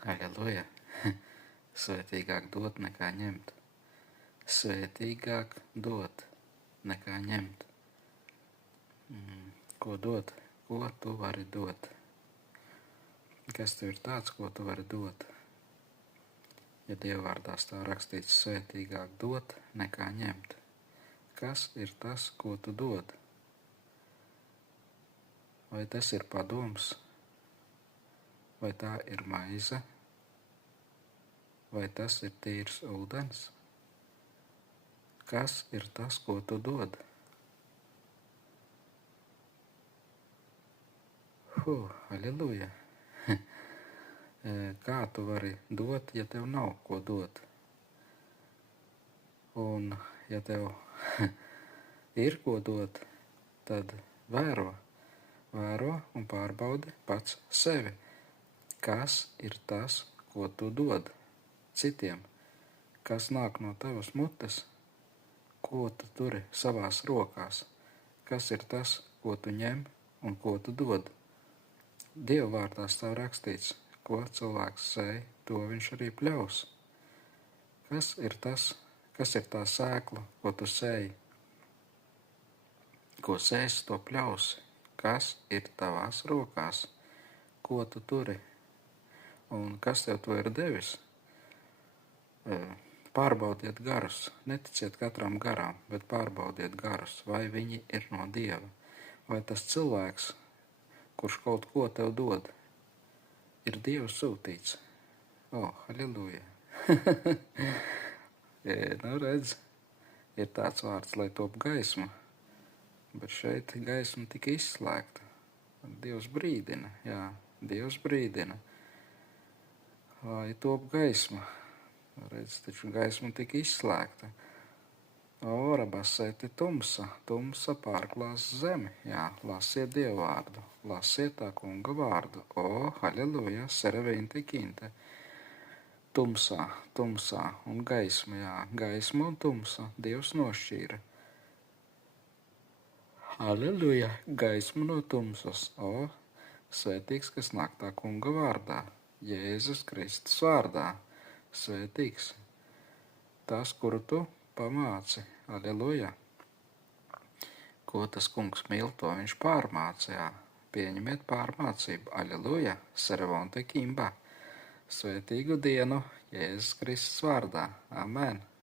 Halleluja! Svētīgāk dot nekā ņemt. Svētīgāk dot nekā ņemt. Ko dot? Ko tu vari dot? Kas tev ir tāds, ko tu vari dot? Ja Dievvārdā stāv rakstīts svētīgāk dot nekā ņemt, kas ir tas, ko tu dod? Vai tas ir padoms? Vai tā ir maize? Vai tas ir tīrs ūdens? Kas ir tas, ko tu dod? Halleluja! Kā tu vari dot, ja tev nav ko dot? Un ja tev ir ko dot, tad vēro un pārbaudi pats sevi. Kas ir tas, ko tu dod citiem? Kas nāk no tavas mutes? Ko tu turi savās rokās? Kas ir tas, ko tu ņem un ko tu dod? Dievvārdā stāv rakstīts, ko cilvēks sēj, to viņš arī pļaus. Kas ir tas, kas ir tā sēkla, ko tu sēji? Ko sēsi, to pļausi. Kas ir tavās rokās? Ko tu turi? Un kas tev to ir devis? Pārbaudiet garus. Neticiet katram garam, bet pārbaudiet garus. Vai viņi ir no Dieva? Vai tas cilvēks, kurš kaut ko tev dod, ir Dieva sūtīts? Halleluja! Redz, ir tāds vārds, lai top gaisma, bet šeit gaisma tika izslēgta. Dievs brīdina, Dievs brīdina, lai top gaisma. Redz, taču gaisma tika izslēgta. Rabasēti tumsa pārklās zemi. Lasiet Dievvārdu, lasiet tā kunga vārdu. Halleluja, serevinte kinte. Tumsā un gaisma, gaisma un tumsa Dievs nošķīra. Halleluja, gaisma no tumsas. Svētīgs, kas nāk tā kunga vārdā, Jēzus Kristus vārdā. Svētīgs tas, kuru tu pamāci. Halleluja! Ko tas kungs mīl, to viņš pārmāca. Pieņemiet pārmācību. Halleluja! Serevonte kimba! Svētīgu dienu Jēzus Kristus vārdā. Amen!